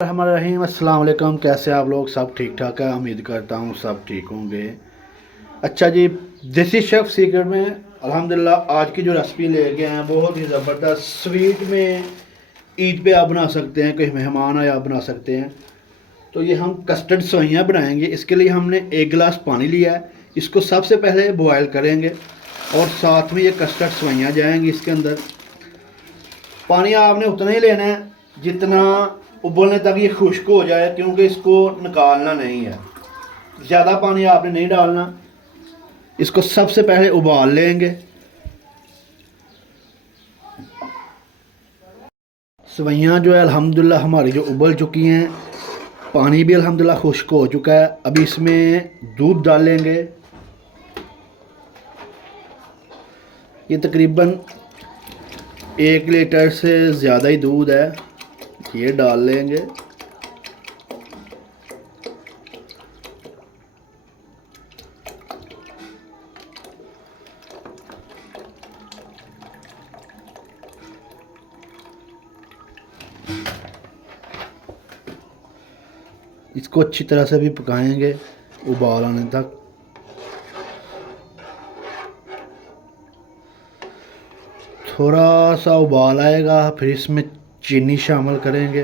रहीम अस्सलाम वालेकुम। कैसे आप लोग? सब ठीक ठाक है? उम्मीद करता हूँ सब ठीक होंगे। अच्छा जी, देसी शेफ़ सीक्रेट में अल्हम्दुलिल्लाह आज की जो रेसिपी ले गए हैं बहुत ही ज़बरदस्त। स्वीट में ईद पे आप बना सकते हैं, कोई मेहमान आए आप बना सकते हैं। तो ये हम कस्टर्ड सेवइयाँ बनाएंगे। इसके लिए हमने 1 गिलास पानी लिया है, इसको सबसे पहले बॉयल करेंगे और साथ में ये कस्टर्ड सेवइयाँ जाएंगी इसके अंदर। पानी आपने उतना ही लेना है जितना उबलने तक ये खुश्क हो जाए, क्योंकि इसको निकालना नहीं है, ज़्यादा पानी आपने नहीं डालना। इसको सबसे पहले उबाल लेंगे। सेवइयाँ जो है अल्हम्दुलिल्लाह हमारी जो उबल चुकी हैं, पानी भी अल्हम्दुलिल्लाह खुश्क हो चुका है। अभी इसमें दूध डालेंगे। ये तकरीबन 1 लीटर से ज़्यादा ही दूध है, ये डाल लेंगे। इसको अच्छी तरह से भी पकाएंगे उबाल आने तक। थोड़ा सा उबाल आएगा फिर इसमें चीनी शामिल करेंगे,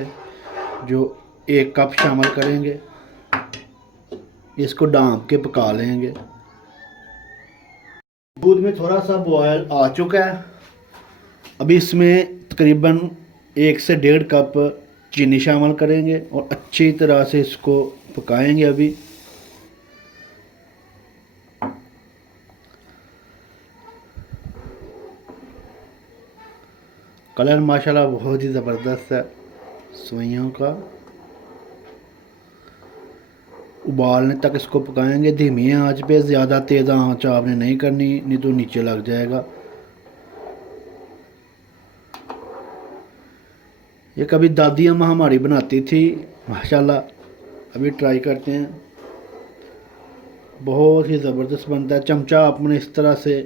जो 1 कप शामिल करेंगे। इसको ढाँप के पका लेंगे। दूध में थोड़ा सा बॉयल आ चुका है। अभी इसमें तकरीबन 1 से 1.5 कप चीनी शामिल करेंगे और अच्छी तरह से इसको पकाएंगे। अभी कलर माशाल्लाह बहुत ही ज़बरदस्त है सेवइयों का। उबालने तक इसको पकाएंगे धीमी आंच पे, ज़्यादा तेज़ आंच आपने नहीं करनी, नहीं तो नीचे लग जाएगा। ये कभी दादी अम्मा हमारी बनाती थी माशाल्लाह, अभी ट्राई करते हैं। बहुत ही ज़बरदस्त बनता है। चमचा आपने इस तरह से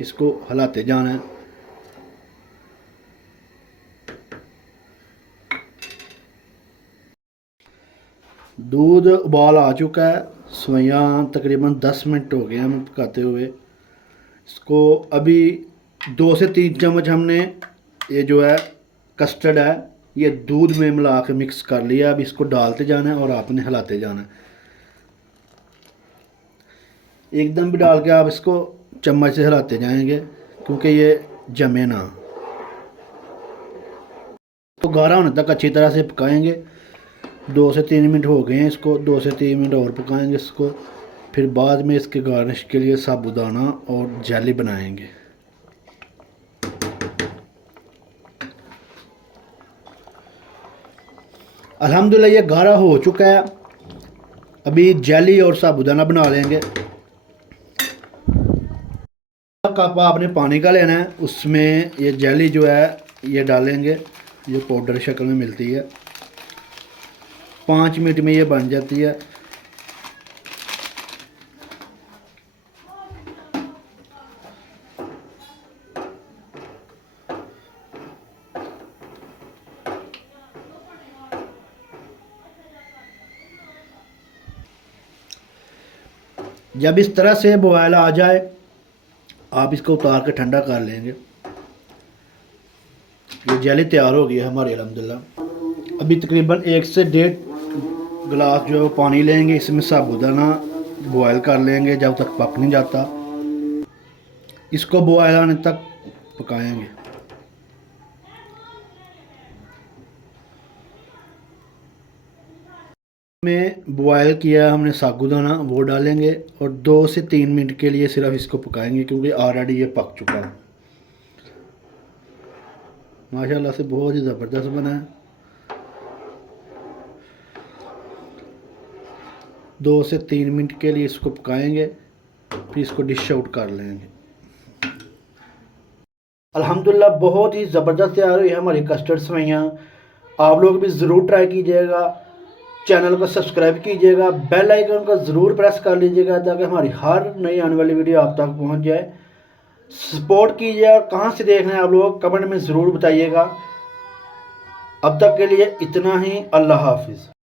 इसको हिलाते जाना है। दूध उबाल आ चुका है। सेवइयाँ तकरीबन 10 मिनट हो गए हमें पकाते हुए। इसको अभी 2 से 3 चम्मच हमने ये जो है कस्टर्ड है ये दूध में मिला के मिक्स कर लिया। अब इसको डालते जाना है और आपने हिलाते जाना है। एकदम भी डाल के आप इसको चम्मच से हिलाते जाएंगे क्योंकि ये जमे ना। तो गाढ़ा होने तक अच्छी तरह से पकाएंगे। 2 से 3 मिनट हो गए हैं, इसको 2 से 3 मिनट और पकाएंगे इसको। फिर बाद में इसके गार्निश के लिए साबूदाना और जेली बनाएंगे। अल्हम्दुलिल्लाह ये गाढ़ा हो चुका है। अभी जेली और साबूदाना बना लेंगे। कप आपने पानी का लेना है, उसमें ये जेली जो है ये डालेंगे, जो पाउडर शक्ल में मिलती है। 5 मिनट में ये बन जाती है। जब इस तरह से बॉयल आ जाए आप इसको उतार के ठंडा कर लेंगे। ये जेली तैयार हो गई है हमारी अल्हम्दुलिल्लाह। अभी तकरीबन 1 से 1.5 गिलास जो पानी लेंगे, इसमें साबूदाना बॉयल कर लेंगे जब तक पक नहीं जाता। इसको बॉयल आने तक पकाएंगे। में बॉयल किया हमने साबूदाना वो डालेंगे और 2 से 3 मिनट के लिए सिर्फ इसको पकाएंगे क्योंकि ऑलरेडी ये पक चुका है। माशाल्लाह से बहुत ही ज़बरदस्त बना है। 2 से 3 मिनट के लिए इसको पकाएंगे, फिर इसको डिश आउट कर लेंगे। अल्हम्दुलिल्लाह बहुत ही ज़बरदस्त तैयार हुई है हमारी कस्टर्ड सेवइयाँ। आप लोग भी ज़रूर ट्राई कीजिएगा। चैनल को सब्सक्राइब कीजिएगा, बेल आइकन को ज़रूर प्रेस कर लीजिएगा ताकि हमारी हर नई आने वाली वीडियो आप तक पहुंच जाए। सपोर्ट कीजिएगा। कहाँ से देख रहे हैं आप लोग कमेंट में ज़रूर बताइएगा। अब तक के लिए इतना ही। अल्लाह हाफिज़।